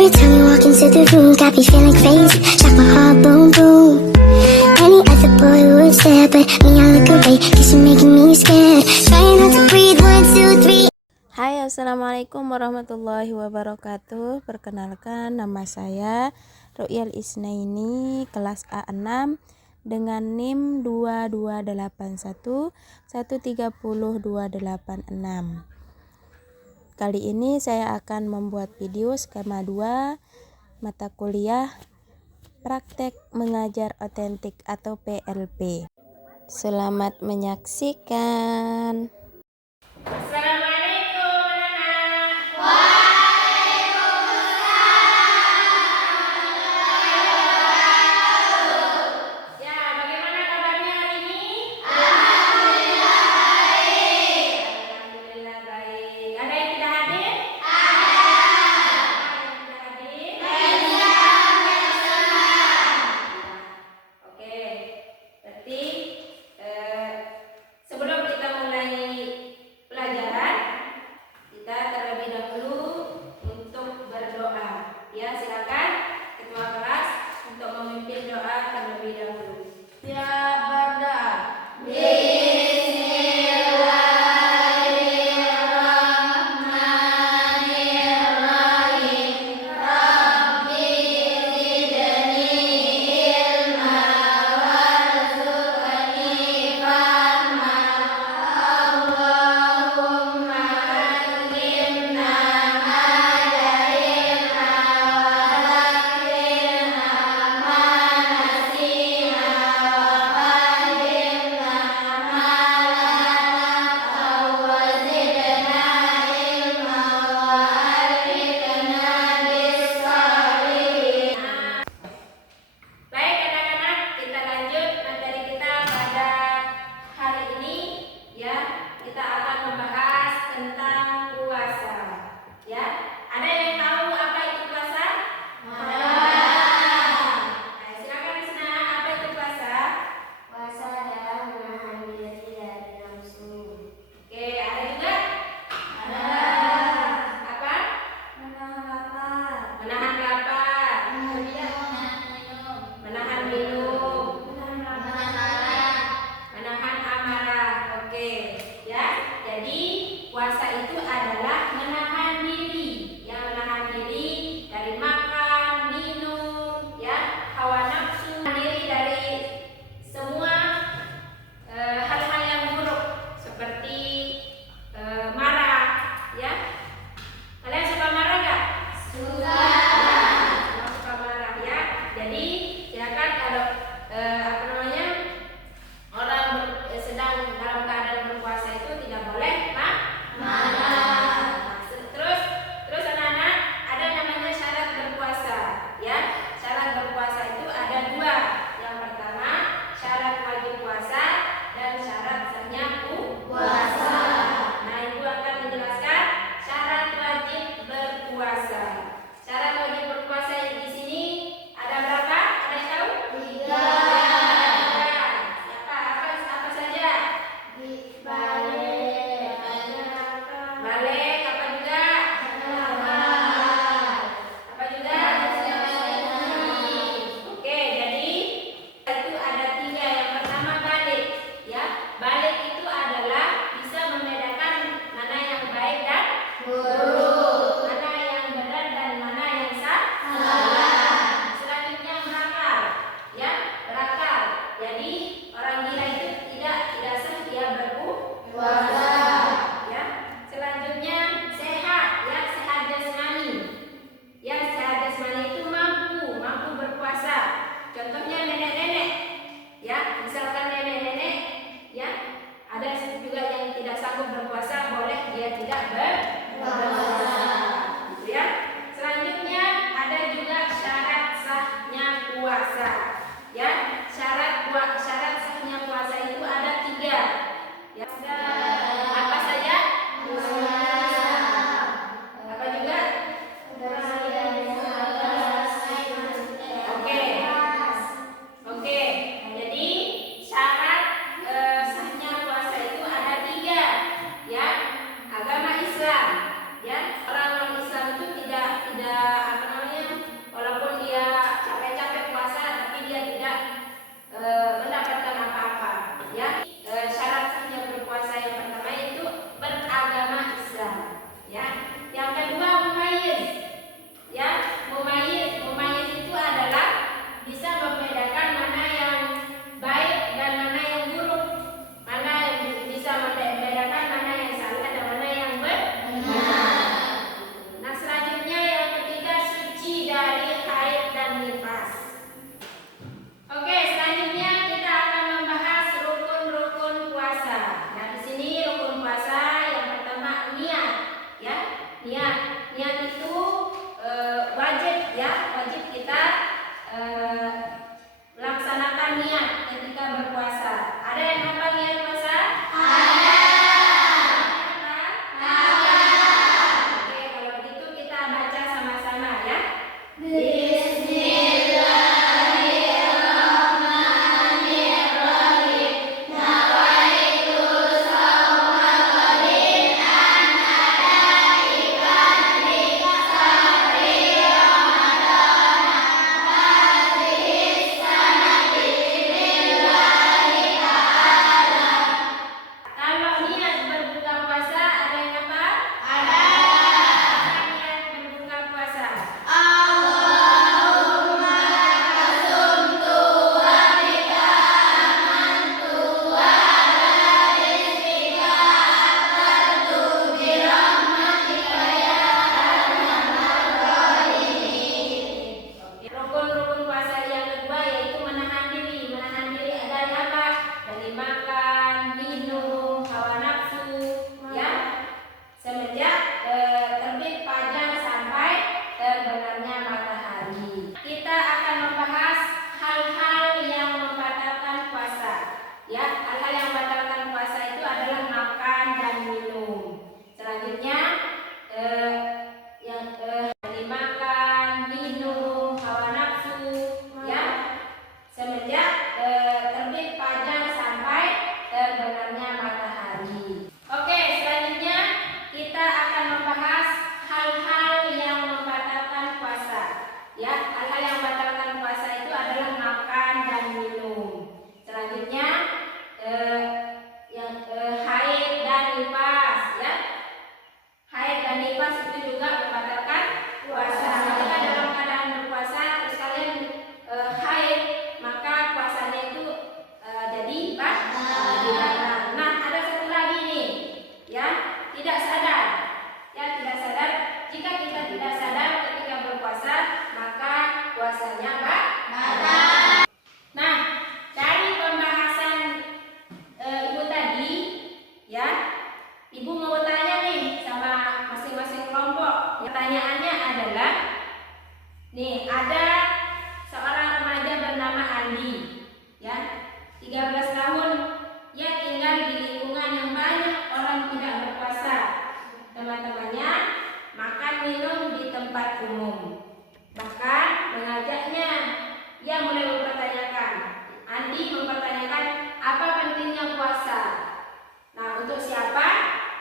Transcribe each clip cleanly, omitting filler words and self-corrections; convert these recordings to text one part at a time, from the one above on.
Every time you walk into the room, got me feeling crazy. Shock my heart, boom, boom. Any other boy would stare, but me, I look away, cause you're making me scared. Trying not to breathe, 1, 2, 3. Hai, assalamualaikum warahmatullahi wabarakatuh. Perkenalkan, nama saya Ru'yal Isnaini, kelas A6 dengan NIM 2281 130286. Kali ini saya akan membuat video skema 2 mata kuliah praktek mengajar otentik atau PLP. Selamat menyaksikan. Sebelum kita mulai pelajaran, Nih, ada seorang remaja bernama Andi, ya, 13 tahun. Ia tinggal di lingkungan yang banyak orang tidak berpuasa. Teman-temannya makan minum di tempat umum, bahkan mengajaknya. Ia mulai mempertanyakan. Andi mempertanyakan apa pentingnya puasa. Nah, untuk siapa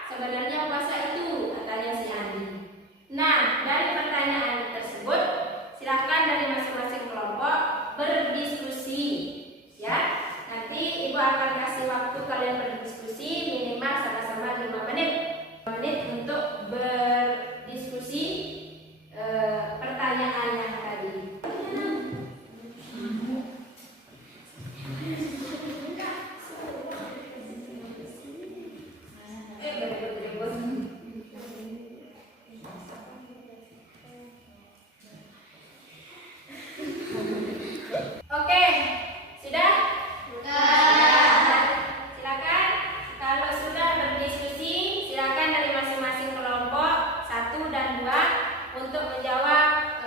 sebenarnya puasa itu, katanya si Andi. Nah, dari pertanyaan tersebut, silakan dari masing-masing kelompok berdiskusi, ya. Nanti Ibu akan kasih waktu kalian berdiskusi minimal sama-sama 5 menit. 5 menit untuk berdiskusi pertanyaan yang tadi. Oke, sudah? Silakan. Kalau sudah berdiskusi, silakan dari masing-masing kelompok 1 dan 2 untuk menjawab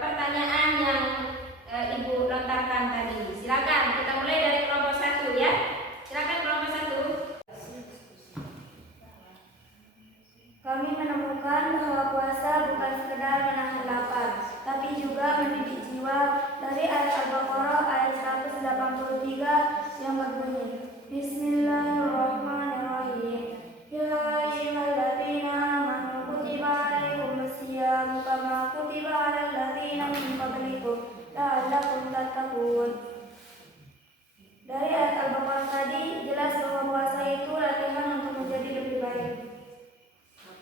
pertanyaan yang Ibu lontarkan tadi. Silakan. Kita mulai dari kelompok 1, ya. Silakan kelompok 1. Kami menemukan bahwa puasa bukan sekedar menahan lapar, tapi juga mendidik jiwa. Dari ayat Al-Baqarah ayat 183 yang berbunyi, Bismillahirrahmanirrahim. Ya ayyuhalladzina amanu kutiba alaikumusiyam kama kutiba alal ladzina min qablikum la'allakum tattaqun. Dari ayat Al-Baqarah tadi jelas bahwa puasa itu latihan untuk menjadi lebih baik.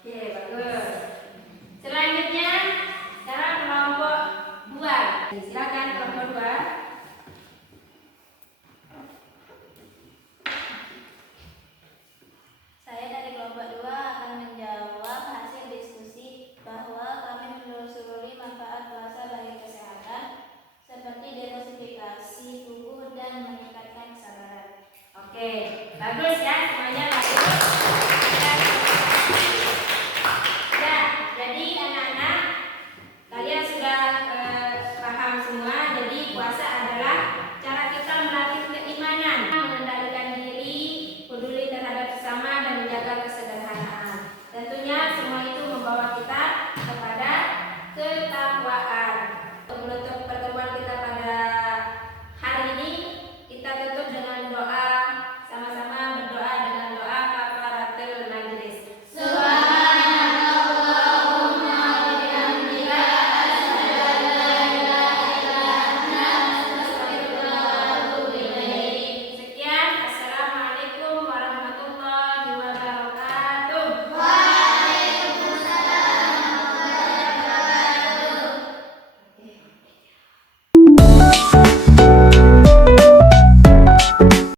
Oke, bagus. Selanjutnya, sekarang kelompok 2. Silakan kelompok 2. Saya dari kelompok 2 akan menjawab hasil diskusi bahwa kami menelusuri manfaat puasa bagi kesehatan seperti detoksifikasi tubuh dan meningkatkan kesabaran. Oke, bagus ya.